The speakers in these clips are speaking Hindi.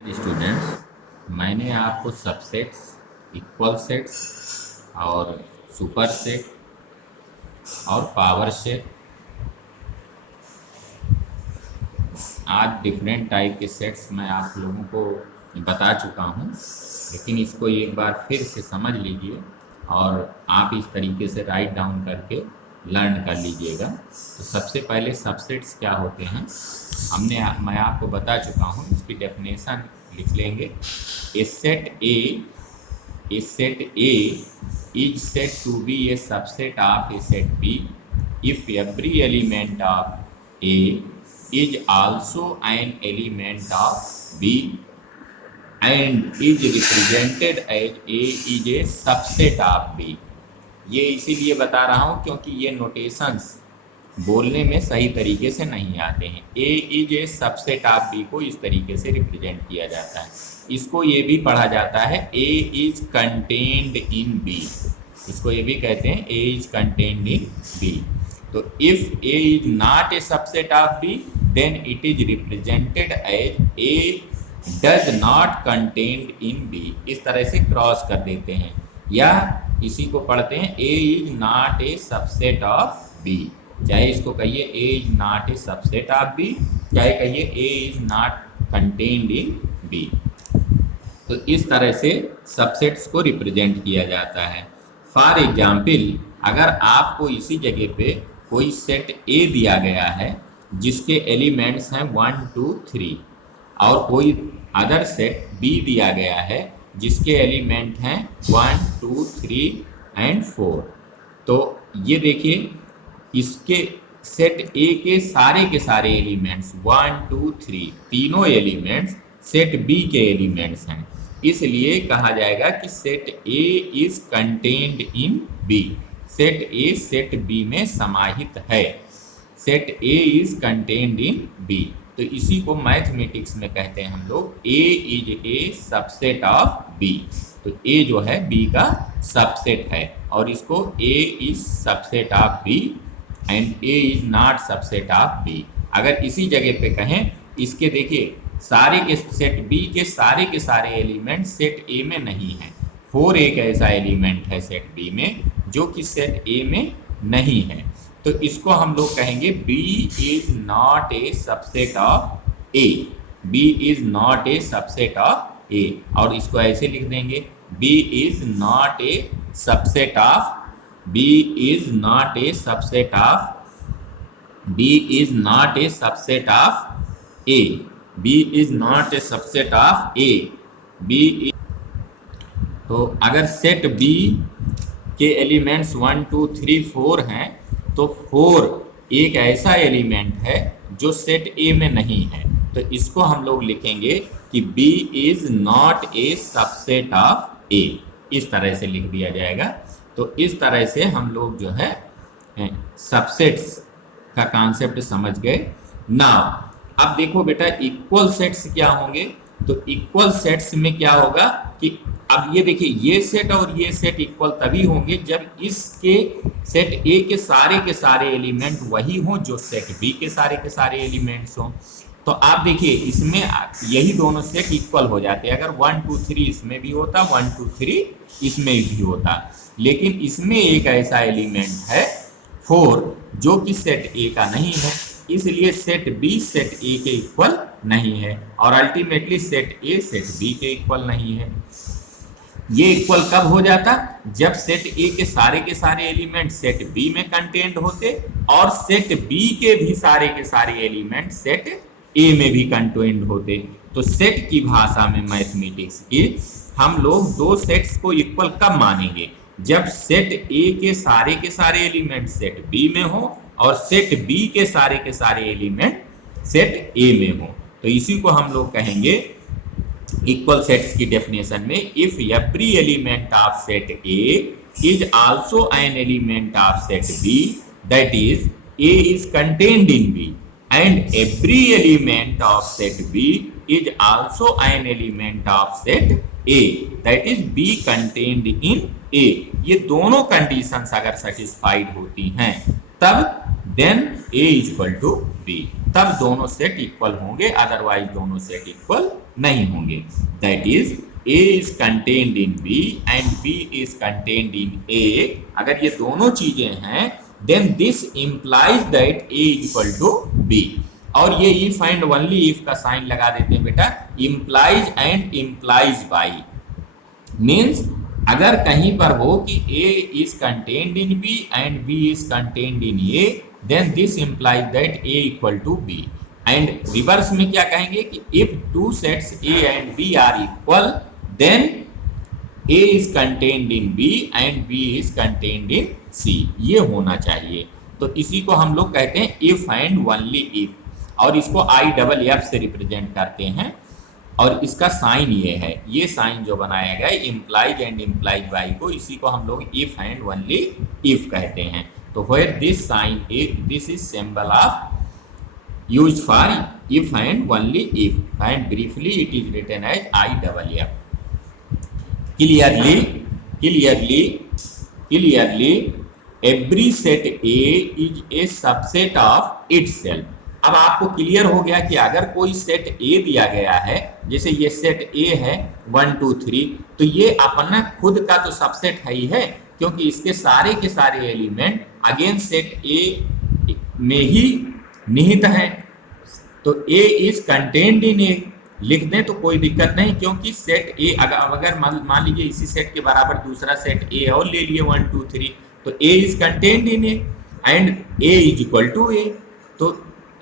स्टूडेंट्स, मैंने आपको सबसेट्स, इक्वल सेट्स और सुपर सेट और पावर सेट आज डिफरेंट टाइप के सेट्स मैं आप लोगों को बता चुका हूँ, लेकिन इसको एक बार फिर से समझ लीजिए और आप इस तरीके से राइट डाउन करके लर्न कर लीजिएगा। तो सबसे पहले सबसेट्स क्या होते हैं मैं आपको बता चुका हूँ, इसकी डेफिनेशन लिख लेंगे। A set A is said to be a subset of a set B if every element of A is also an element of B and is represented as A is a subset of B। ये इसीलिए बता रहा हूँ क्योंकि ये नोटेशंस बोलने में सही तरीके से नहीं आते हैं। A is a subset of B को इस तरीके से रिप्रेजेंट किया जाता है। इसको ये भी पढ़ा जाता है A is contained in B, इसको ये भी कहते हैं A is contained in B. तो if A is not a subset of B then it is represented as A does not contained in B. इस तरह से क्रॉस कर देते हैं, या इसी को पढ़ते हैं A is not a subset of B. चाहे इसको कहिए A is not a subset of B, चाहे कहिए A is not contained in B. तो इस तरह से सबसेट्स को रिप्रेजेंट किया जाता है। फॉर एग्जाम्पल, अगर आपको इसी जगह पे कोई सेट ए दिया गया है जिसके एलिमेंट्स हैं 1 2 3 और कोई अदर सेट बी दिया गया है जिसके एलिमेंट हैं 1 2 3 एंड 4, तो ये देखिए इसके सेट ए के सारे एलिमेंट्स 1 2 3 तीनों एलिमेंट्स सेट बी के एलिमेंट्स हैं, इसलिए कहा जाएगा कि set A is contained in B. Set A set B में समाहित है। Set A is contained in B, तो इसी को मैथमेटिक्स में कहते हैं हम लोग A is a subset of B. तो ए जो है बी का सबसेट है और इसको A is subset of B and A is not subset of B. अगर इसी जगह पे कहें, इसके देखिए सारे के सेट बी के सारे एलिमेंट सेट ए में नहीं है। 4 एक ऐसा एलिमेंट है सेट बी में जो कि सेट ए में नहीं है, तो इसको हम लोग कहेंगे B is not a subset of A. B is not a subset of A, और इसको ऐसे लिख देंगे B is not a subset of B is not a subset of B is not a subset of A। B is not a subset of A। B is, तो अगर सेट B के एलिमेंट्स 1 2 3 4 हैं तो 4 एक ऐसा एलिमेंट है जो सेट A में नहीं है, तो इसको हम लोग लिखेंगे कि B is not a subset of A। इस तरह से लिख दिया जाएगा। तो इस तरह से हम लोग जो है सबसेट्स का कॉन्सेप्ट समझ गए। नाउ अब देखो बेटा, इक्वल सेट्स क्या होंगे। तो इक्वल सेट्स में क्या होगा कि अब ये देखिए ये सेट और ये सेट इक्वल तभी होंगे जब इसके सेट ए के सारे एलिमेंट वही हों जो सेट बी के सारे एलिमेंट्स हों। तो आप देखिए इसमें यही दोनों सेट इक्वल हो जाते हैं। अगर 1 2 3 इसमें भी होता, 1 2 3 इसमें भी होता, लेकिन इसमें एक ऐसा एलिमेंट है 4 जो कि सेट ए का नहीं है, इसलिए सेट बी सेट ए के इक्वल नहीं है और ultimately set A set B के इक्वल नहीं है। ये इक्वल कब हो जाता? जब सेट ए के सारे एलिमेंट सेट बी में कंटेंट होते और सेट बी के भी सारे एलिमेंट सेट ए में भी कंटेंट होते। तो सेट की भाषा में मैथमेटिक्स की हम लोग दो सेट्स को इक्वल कब मानेंगे? जब सेट ए के सारे एलिमेंट सेट बी में हो और सेट बी के सारे एलिमेंट सेट ए में हो। तो इसी को हम लोग कहेंगे इक्वल सेट्स की डेफिनेशन में, if every element of set A is also an element of set B, that is A is contained in B and every element of set B is also an element of set A, that is B contained in A। ये दोनों कंडीशंस अगर सेटिस्फाइड होती हैं तब then A equal to B, तब दोनों सेट इक्वल होंगे, अदरवाइज दोनों सेट इक्वल नहीं होंगे। That is A is contained in B and B is contained in A। अगर ये दोनों चीजें हैं then this implies that A is equal to B। और ये if and only if का साइन लगा देते हैं बेटा, implies and implies by means अगर कहीं पर हो कि A is contained in B and B is contained in A then this implies that A equal to B। And reverse में क्या कहेंगे कि if two sets A and B are equal then A is contained in B and B is contained in C, ये होना चाहिए। तो इसी को हम लोग कहते हैं if and only if, और इसको IFF से रिप्रेजेंट करते हैं। और इसका साइन ये है, ये साइन जो बनाया गया इम्प्लाइज एंड इम्प्लाइज बाई को, इसी को हम लोग if and only if कहते हैं। तो where this sign is, this is symbol of used for if and only if, and briefly it is written as IFF। Clearly every set A is a subset of itself। अब आपको क्लियर हो गया कि अगर कोई सेट A दिया गया है, जैसे ये सेट A है 1 2 3, तो ये अपना खुद का तो सबसेट है ही है, क्योंकि इसके सारे के सारे एलिमेंट अगेन सेट A में ही निहित हैं। तो A is contained in A लिख दें तो कोई दिक्कत नहीं, क्योंकि सेट A अगर मान लीजिए इसी सेट के बराबर दूसरा सेट A और ले लिए 1 2 3, तो A is contained in A and A is equal to A। तो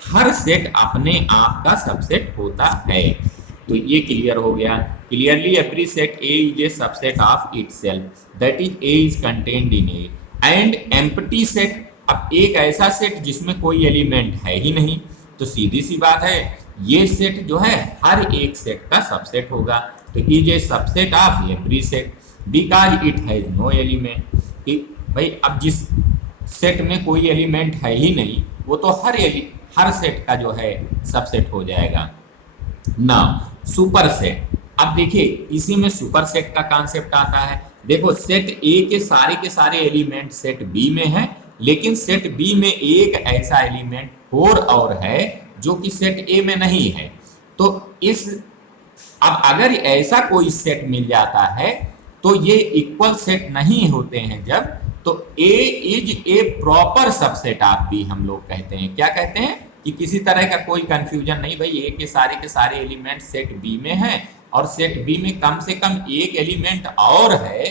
हर सेट अपने आप का सबसेट होता है। तो ये क्लियर हो गया। Clearly every set A is a subset of itself, that is A is contained in A and empty set। अब एक ऐसा सेट जिसमें कोई एलिमेंट है ही नहीं, तो सीधी सी बात है ये सेट जो है हर एक सेट का सबसेट होगा। तो is a subset of every set because it has no element. भाई अब जिस सेट में कोई एलिमेंट है ही नहीं, वो तो हर सेट का जो है सबसेट हो जाएगा ना। सुपर सेट, अब देखिए इसी में सुपर सेट का कॉन्सेप्ट आता है। देखो सेट ए के सारे एलिमेंट सेट बी में है, लेकिन सेट बी में एक ऐसा एलिमेंट 4 और है जो कि सेट ए में नहीं है। तो अब अगर ऐसा कोई सेट मिल जाता है तो ये इक्वल सेट नहीं होते हैं जब, तो A is a proper subset of B हम लोग कहते हैं। क्या कहते हैं कि किसी तरह का कोई कंफ्यूजन नहीं, भाई A के सारे एलिमेंट सेट बी में हैं और सेट बी में कम से कम एक एलिमेंट और है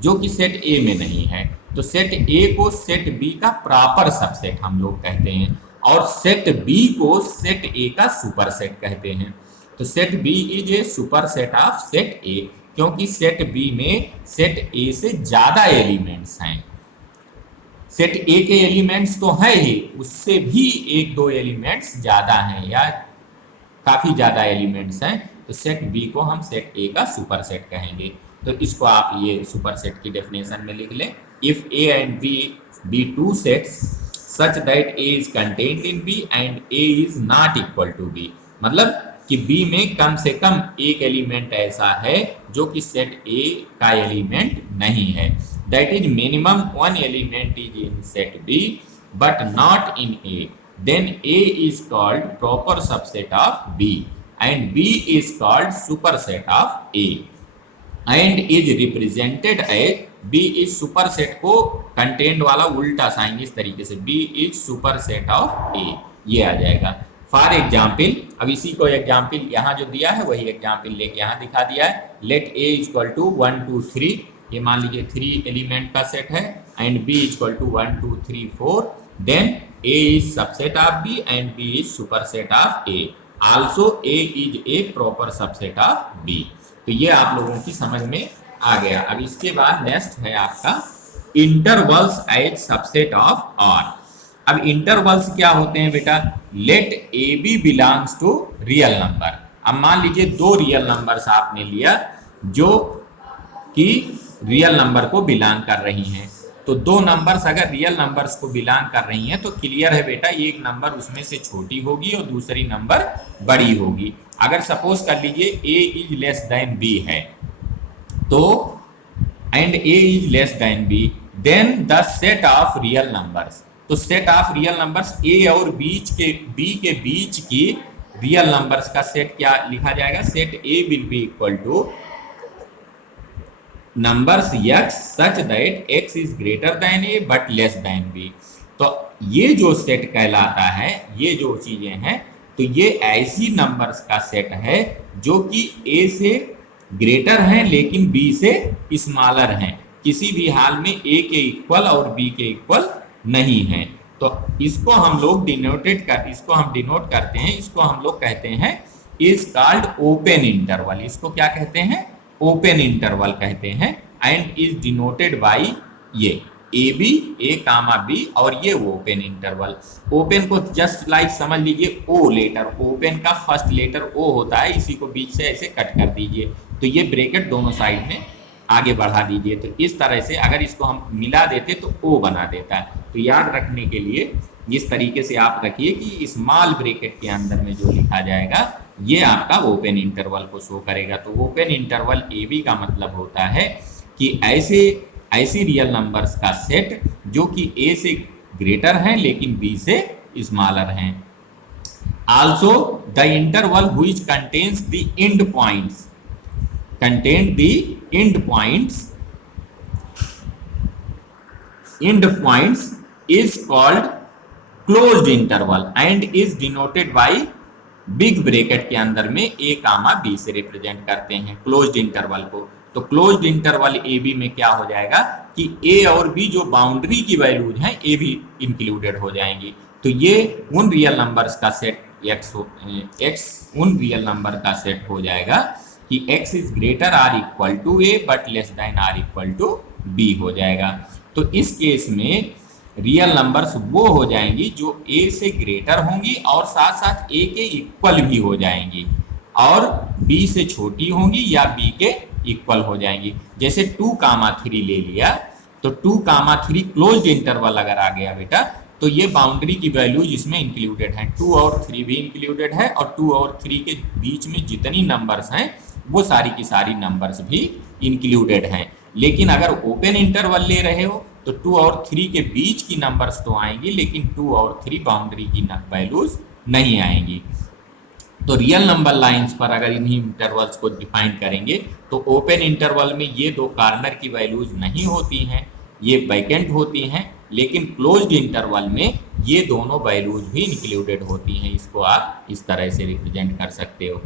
जो कि सेट ए में नहीं है। तो सेट ए को सेट बी का प्रॉपर सबसेट हम लोग कहते हैं और सेट बी को सेट ए का सुपर सेट कहते हैं। तो set B is a super set of set A, क्योंकि सेट बी में सेट ए से ज्यादा एलिमेंट्स हैं। सेट ए के एलिमेंट्स तो है ही, उससे भी 1-2 एलिमेंट्स ज्यादा हैं या काफी ज्यादा एलिमेंट्स हैं। तो सेट बी को हम सेट ए का सुपर सेट कहेंगे। तो इसको आप ये सुपर सेट की डेफिनेशन में लिख लें। If A and B be two sets such that A is contained in B and A is not equal to B, मतलब कि B में कम से कम एक एलिमेंट ऐसा है जो कि सेट A का एलिमेंट नहीं है। That is minimum one element is in set B but not in A, then A is called proper subset of B and B is called superset of A and is represented as B is super set को कंटेंट वाला उल्टा साइन इस तरीके से B is super set of A, ये आ जाएगा। फॉर एग्जाम्पल, अब इसी को एग्जाम्पल यहाँ जो दिया है वही एग्जाम्पल लेके यहाँ दिखा दिया है। लेट A इक्वल टू 1 2 3, ये मान लीजिए 3 एलिमेंट का सेट है and B equal to 1 2 3 4, then A is subset of B and B is super set of A, also A is a proper subset of B। तो ये आप लोगों की समझ में आ गया। अब इसके बाद नेक्स्ट है आपका intervals as subset of R। अब इंटरवल्स क्या होते हैं बेटा? Let A B belongs to real number. अब मान लीजिए 2 रियल नंबर्स आपने लिया जो कि रियल नंबर को बिलोंग कर रही हैं। तो 2 नंबर्स अगर रियल नंबर्स को बिलोंग कर रही हैं तो क्लियर है बेटा एक नंबर उसमें से छोटी होगी और दूसरी नंबर बड़ी होगी। अगर सपोज कर लीजिए A is less than B है तो and A is less than B, then the set of real numbers, तो तो set of real numbers A और बी के बीच की रियल नंबर्स का सेट क्या लिखा जाएगा, set A will be equal to numbers x such that x is greater than A but less than B. तो ये जो सेट कहलाता है, ये जो चीजें हैं, तो ये ऐसी नंबर्स का सेट है जो कि a से ग्रेटर हैं लेकिन b से स्मॉलर हैं, किसी भी हाल में a के इक्वल और b के इक्वल नहीं है। तो इसको हम लोग डिनोट करते हैं, इसको हम लोग कहते हैं इज कॉल्ड ओपन इंटरवल। इसको क्या कहते हैं, ओपन इंटरवल कहते हैं। एंड इज डिनोटेड बाई ये A B, A comma B, और ये ओपन इंटरवल। ओपन को जस्ट लाइक समझ लीजिए ओ लेटर, ओपन का फर्स्ट लेटर ओ होता है, इसी को बीच से ऐसे कट कर दीजिए, तो ये ब्रैकेट दोनों साइड में आगे बढ़ा दीजिए। तो इस तरह से अगर इसको हम मिला देते तो ओ बना देता है। तो याद रखने के लिए इस तरीके से आप रखिए कि स्मॉल ब्रैकेट के अंदर में जो लिखा जाएगा ये आपका ओपन इंटरवल को शो करेगा। तो ओपन इंटरवल ए बी का मतलब होता है कि ऐसी रियल नंबर्स का सेट जो कि ए से ग्रेटर हैं लेकिन बी से स्मॉलर हैं। Also the interval which contains the end points is called closed interval and is denoted by big bracket के अंदर में ए कामा बी से रिप्रेजेंट करते हैं क्लोज्ड इंटरवल को। तो क्लोज्ड इंटरवल ए बी में क्या हो जाएगा कि ए और बी जो बाउंड्री की वैल्यूज हैं ए भी इंक्लूडेड हो जाएंगी। तो ये उन रियल नंबर्स का सेट एक्स उन रियल नंबर का सेट हो जाएगा कि x is greater or equal to A but less than or equal to B हो जाएगा। तो इस केस में रियल नंबर्स वो हो जाएंगी जो a से ग्रेटर होंगी और साथ साथ a के इक्वल भी हो जाएंगी, और b से छोटी होंगी या b के इक्वल हो जाएंगी। जैसे 2,3 ले लिया, तो 2,3 क्लोज्ड इंटरवल अगर आ गया बेटा, तो ये बाउंड्री की वैल्यू जिसमें इंक्लूडेड है 2 और 3 भी इंक्लूडेड है, और 2 और 3 के बीच में जितनी नंबर्स हैं वो सारी की सारी नंबर्स भी इंक्लूडेड हैं। लेकिन अगर ओपन इंटरवल ले रहे हो तो 2 और 3 के बीच की नंबर्स तो आएंगी लेकिन 2 और 3 बाउंड्री की वैल्यूज नहीं आएंगी। तो रियल नंबर लाइंस पर अगर इन्हीं इंटरवल्स को डिफाइन करेंगे तो ओपन इंटरवल में ये दो कॉर्नर की वैल्यूज नहीं होती हैं, ये वैकेंट होती हैं, लेकिन क्लोज्ड इंटरवल में ये दोनों वैल्यूज भी इंक्लूडेड होती हैं। इसको आप इस तरह से रिप्रेजेंट कर सकते हो,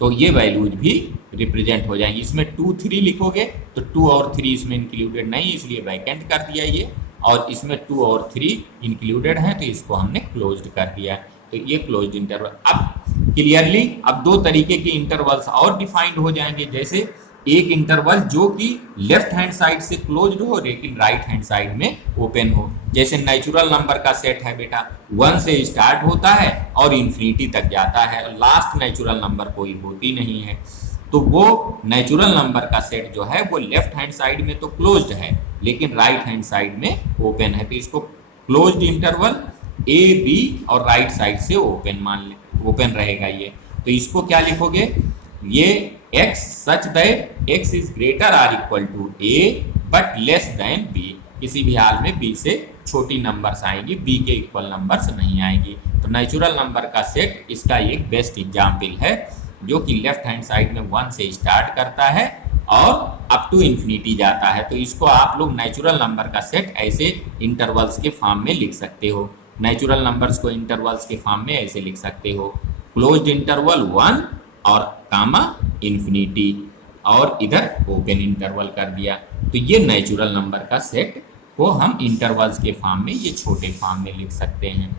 तो ये वैल्यूज भी रिप्रेजेंट हो जाएंगी। इसमें 2, 3 लिखोगे तो 2 और 3 इसमें इंक्लूडेड नहीं, इसलिए वैकेंट कर दिया ये, और इसमें 2 और 3 इंक्लूडेड है तो इसको हमने क्लोज्ड कर दिया। तो ये क्लोज्ड इंटरवल। अब क्लियरली अब दो तरीके के इंटरवल्स और डिफाइंड हो जाएंगे। जैसे एक इंटरवल जो कि लेफ्ट हैंड साइड से क्लोज्ड हो लेकिन राइट हैंड साइड में ओपन हो। जैसे नेचुरल नंबर का सेट है बेटा, 1 से स्टार्ट होता है और इन्फिनिटी तक जाता है, लास्ट नेचुरल नंबर कोई होती नहीं है। तो वो नेचुरल नंबर का सेट जो है वो लेफ्ट हैंड साइड में तो क्लोज्ड है लेकिन राइट हैंड साइड में ओपन है। तो इसको क्लोज्ड इंटरवल ए बी और राइट साइड से ओपन मान ले, ओपन रहेगा ये। तो इसको क्या लिखोगे, ये x such that x is greater or equal to a but less than b, किसी भी हाल में b से छोटी नंबर्स आएंगी, b के इक्वल नंबर्स नहीं आएंगी। तो नेचुरल नंबर का सेट इसका एक बेस्ट एग्जाम्पल है जो कि लेफ्ट हैंड साइड में 1 से स्टार्ट करता है और अप टू इन्फिनिटी जाता है। तो इसको आप लोग नेचुरल नंबर का सेट ऐसे इंटरवल्स के फॉर्म में लिख सकते हो। नेचुरल नंबर्स को इंटरवल्स के फॉर्म में ऐसे लिख सकते हो, क्लोज्ड इंटरवल 1 और कामा इन्फिनिटी, और इधर ओपन इंटरवल कर दिया। तो ये नेचुरल नंबर का सेट को हम इंटरवल्स के फॉर्म में, ये छोटे फॉर्म में लिख सकते हैं।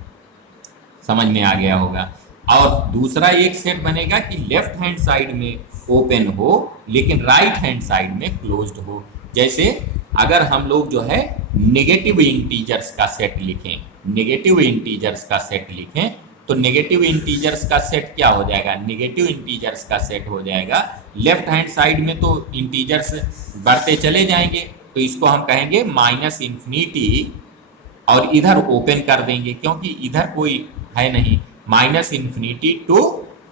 समझ में आ गया होगा। और दूसरा एक सेट बनेगा कि लेफ्ट हैंड साइड में ओपन हो लेकिन राइट हैंड साइड में क्लोज्ड हो। जैसे अगर हम लोग जो है नेगेटिव इंटीजर्स का सेट लिखें, नेगेटिव इंटीजर्स का सेट लिखें, तो नेगेटिव इंटीजर्स का सेट क्या हो जाएगा, नेगेटिव इंटीजर्स का सेट हो जाएगा लेफ्ट हैंड साइड में तो इंटीजर्स बढ़ते चले जाएंगे, तो इसको हम कहेंगे माइनस इन्फिनिटी, और इधर ओपन कर देंगे क्योंकि इधर कोई है नहीं, माइनस इन्फिनिटी टू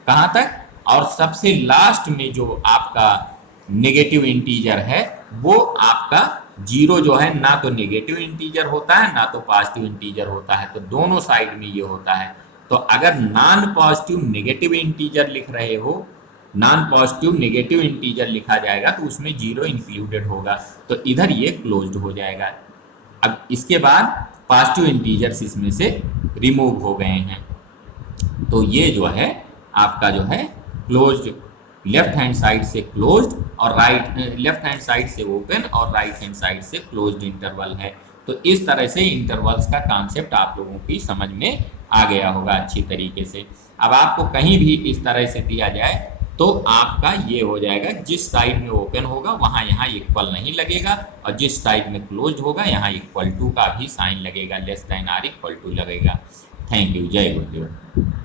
कहाँ तक, और सबसे लास्ट में जो आपका नेगेटिव इंटीजर है वो आपका जीरो जो है ना तो नेगेटिव इंटीजर होता है ना तो पॉजिटिव इंटीजर होता है, तो दोनों साइड में ये होता है। तो अगर नॉन पॉजिटिव नेगेटिव इंटीजर लिख रहे हो, नॉन पॉजिटिव नेगेटिव इंटीजर लिखा जाएगा तो उसमें जीरो इंक्लूडेड होगा, तो इधर ये क्लोज्ड हो जाएगा। अब इसके बाद पॉजिटिव इंटीजर्स इसमें से रिमूव हो गए हैं, तो ये जो है आपका जो है क्लोज्ड, लेफ्ट हैंड साइड से क्लोज्ड और राइट, लेफ्ट हैंड साइड से ओपन और राइट हैंड साइड से क्लोज्ड इंटरवल है। तो इस तरह से इंटरवल्स का कॉन्सेप्ट आप लोगों की समझ में आ गया होगा अच्छी तरीके से। अब आपको कहीं भी इस तरह से दिया जाए तो आपका ये हो जाएगा, जिस साइड में ओपन होगा वहाँ यहाँ इक्वल नहीं लगेगा, और जिस साइड में क्लोज होगा यहाँ इक्वल टू का भी साइन लगेगा, less than or equal to लगेगा। थैंक यू, जय गुरुदेव।